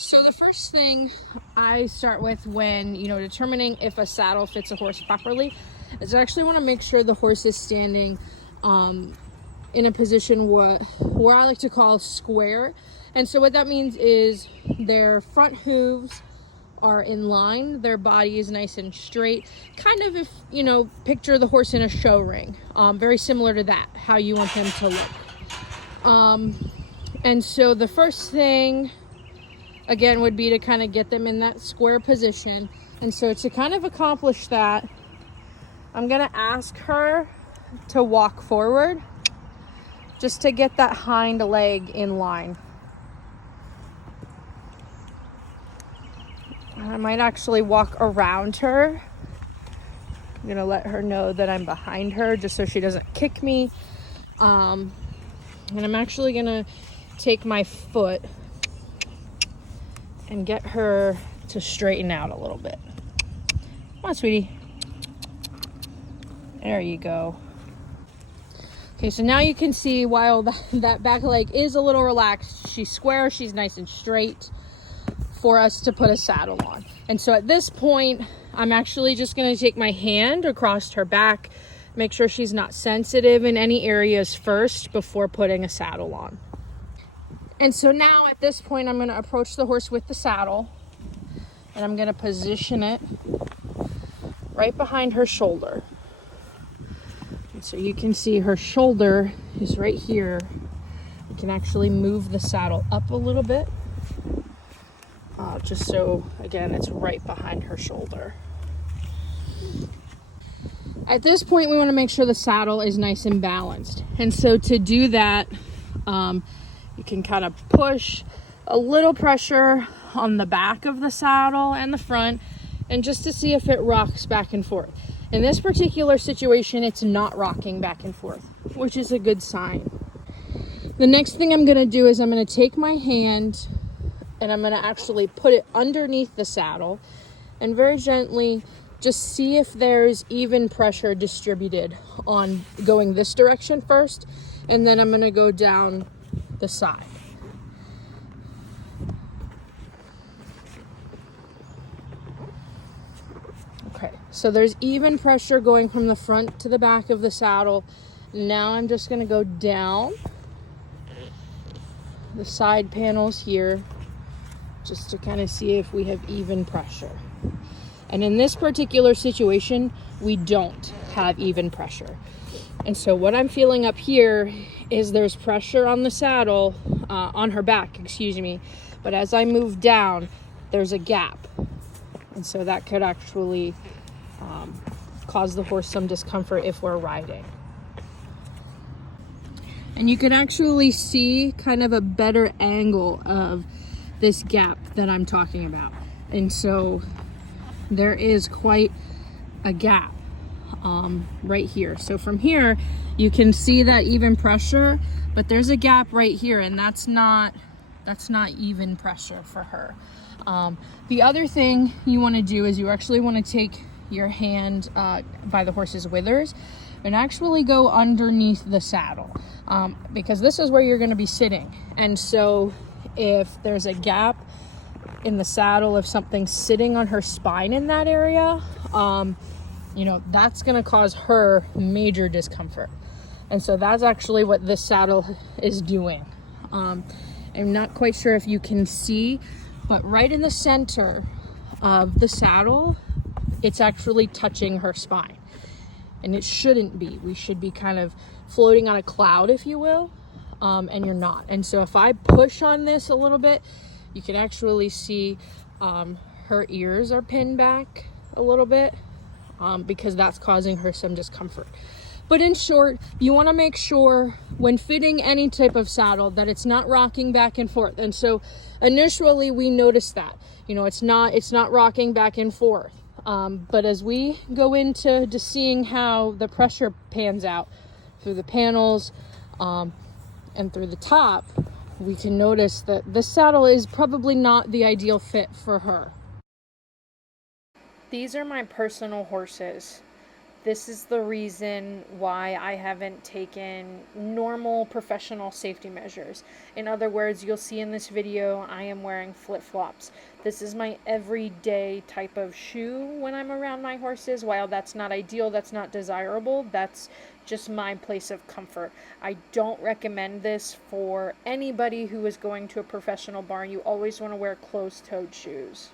So the first thing I start with when, determining if a saddle fits a horse properly is I actually want to make sure the horse is standing in a position where I like to call square. And so what that means is their front hooves are in line, their body is nice and straight, kind of if, picture the horse in a show ring, very similar to that, how you want them to look. And so the first thing, again, would be to kind of get them in that square position. And so to kind of accomplish that, I'm gonna ask her to walk forward just to get that hind leg in line. I might actually walk around her. I'm gonna let her know that I'm behind her just so she doesn't kick me. And I'm actually gonna take my foot and get her to straighten out a little bit. Come on, sweetie. There you go. Okay, so now you can see while that back leg is a little relaxed, she's square, she's nice and straight for us to put a saddle on. And so at this point, I'm actually just gonna take my hand across her back, make sure she's not sensitive in any areas first before putting a saddle on. And so now at this point, I'm gonna approach the horse with the saddle and I'm gonna position it right behind her shoulder. And so you can see her shoulder is right here. You can actually move the saddle up a little bit. Just so, again, it's right behind her shoulder. At this point, we want to make sure the saddle is nice and balanced. And so to do that, you can kind of push a little pressure on the back of the saddle and the front, and just to see if it rocks back and forth. In this particular situation, it's not rocking back and forth, which is a good sign. The next thing I'm going to do is I'm going to take my hand and I'm going to actually put it underneath the saddle and very gently just see if there's even pressure distributed on going this direction first, and then I'm going to go down the side. Okay, so there's even pressure going from the front to the back of the saddle. Now I'm just going to go down the side panels here just to kind of see if we have even pressure. And in this particular situation, we don't have even pressure. And so what I'm feeling up here is there's pressure on the saddle, on her back, but as I move down, there's a gap. And so that could actually cause the horse some discomfort if we're riding. And you can actually see kind of a better angle of this gap that I'm talking about. And so there is quite a gap right here. So from here, you can see that even pressure, but there's a gap right here, and that's not even pressure for her. The other thing you want to do is you actually want to take your hand by the horse's withers and actually go underneath the saddle, because this is where you're going to be sitting. And so if there's a gap in the saddle, if something's sitting on her spine in that area, that's going to cause her major discomfort. And so that's actually what this saddle is doing. I'm not quite sure if you can see, but right in the center of the saddle, it's actually touching her spine. And it shouldn't be. We should be kind of floating on a cloud, if you will, and you're not. And so if I push on this a little bit, you can actually see her ears are pinned back a little bit, because that's causing her some discomfort. But in short, you want to make sure when fitting any type of saddle that it's not rocking back and forth. And so initially we noticed that, it's not rocking back and forth. But as we go into just seeing how the pressure pans out through the panels and through the top, we can notice that this saddle is probably not the ideal fit for her. These are my personal horses. This is the reason why I haven't taken normal professional safety measures. In other words, you'll see in this video, I am wearing flip-flops. This is my everyday type of shoe when I'm around my horses. While that's not ideal, that's not desirable, that's just my place of comfort. I don't recommend this for anybody who is going to a professional barn. You always want to wear closed-toed shoes.